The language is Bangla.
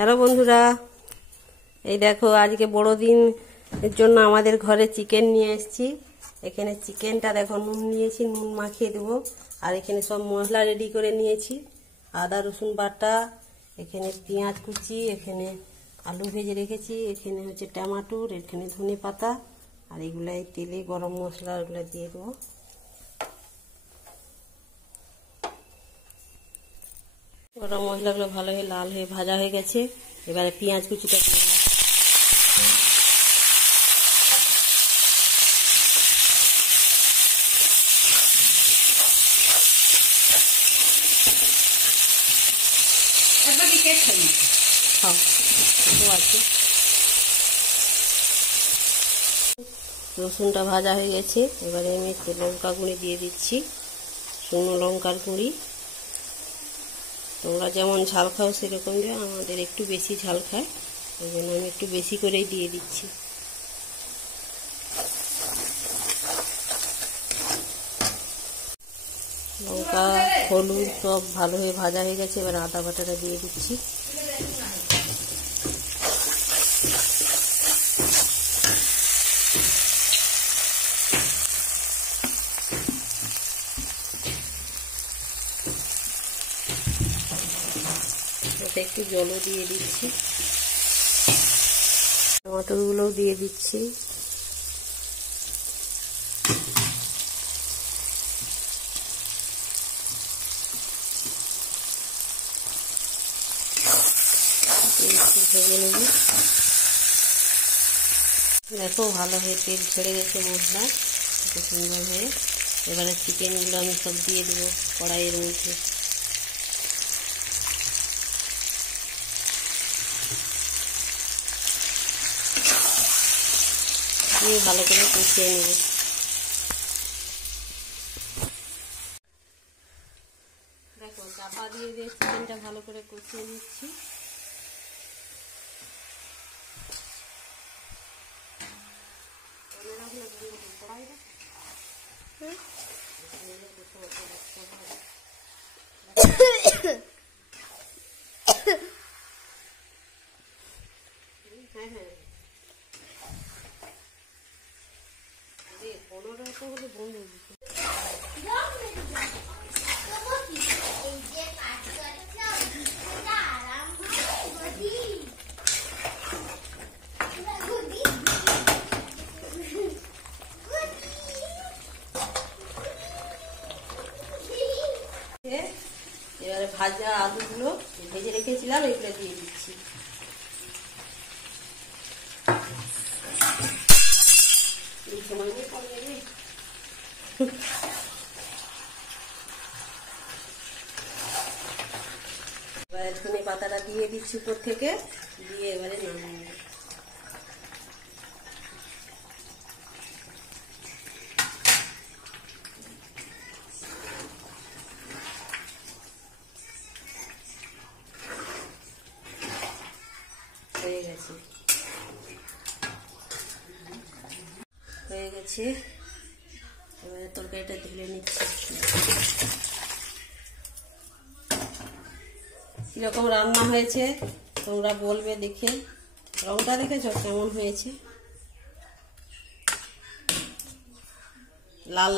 হ্যালো বন্ধুরা, এই দেখো আজকে বড়দিনের জন্য আমাদের ঘরে চিকেন নিয়ে এসেছি। এখানে চিকেনটা দেখো নুন নিয়েছি, নুন মাখিয়ে দেবো। আর এখানে সব মশলা রেডি করে নিয়েছি, আদা রসুন বাটা, এখানে পেঁয়াজ কুচি, এখানে আলু ভেজে রেখেছি, এখানে হচ্ছে টমেটোর, এখানে ধনে পাতা, আর এগুলো তেলে গরম মশলা এগুলো দিয়ে দেবো। গরম মশলাগুলো ভালো হয়ে লাল হয়ে ভাজা হয়ে গেছে। এবারে পেঁয়াজ কুচিটা দিয়ে দেবো। আছে রসুনটা ভাজা হয়ে গেছে। এবারে আমি একটু লঙ্কা গুঁড়ি দিয়ে দিচ্ছি, শুকনো লঙ্কার গুঁড়ি। তোমরা যেমন ঝাল খাও সেরকম দিয়ে, আমাদের একটু বেশি ঝাল খায়, ওই জন্য আমি একটু বেশি করেই দিয়ে দিচ্ছি। লঙ্কা হলুদ সব ভালো হয়ে ভাজা হয়ে গেছে। এবার আদা বাটাটা দিয়ে দিচ্ছি। এতে একটু জলও দিয়ে দিচ্ছি, টমেটোগুলোও দিয়ে দিচ্ছি। ভেজে নেব। দেখো ভালো হয়ে তেল ছেড়ে গেছে, মশলা খুব সুন্দর হয়ে। এবারে চিকেনগুলো আমি সব দিয়ে দেবো কড়াইয়ের মধ্যে। দিয়ে ভালো করে কষিয়ে নেব। দেখো চাপা দিয়ে দিয়ে চিকেনটা ভালো করে কষিয়ে নিচ্ছি। হ্যাঁ হ্যাঁ, 15টা হলে বন্ধ হয়ে যেত। এবারে ভাজা আলুগুলো ভেজে রেখেছিলাম, এগুলো দিয়ে দিচ্ছি। এবারে ধনে পাতাটা দিয়ে দিচ্ছি উপর থেকে, দিয়ে এবারে নামিয়ে নেব। হয়ে গেছে, হয়ে গেছে। এবারে তরকারিটা ঢেলে নিচ্ছি। কিরকম রান্না হয়েছে তোমরা বলবে দেখে। রংটা দেখেছো কেমন হয়েছে, লাল।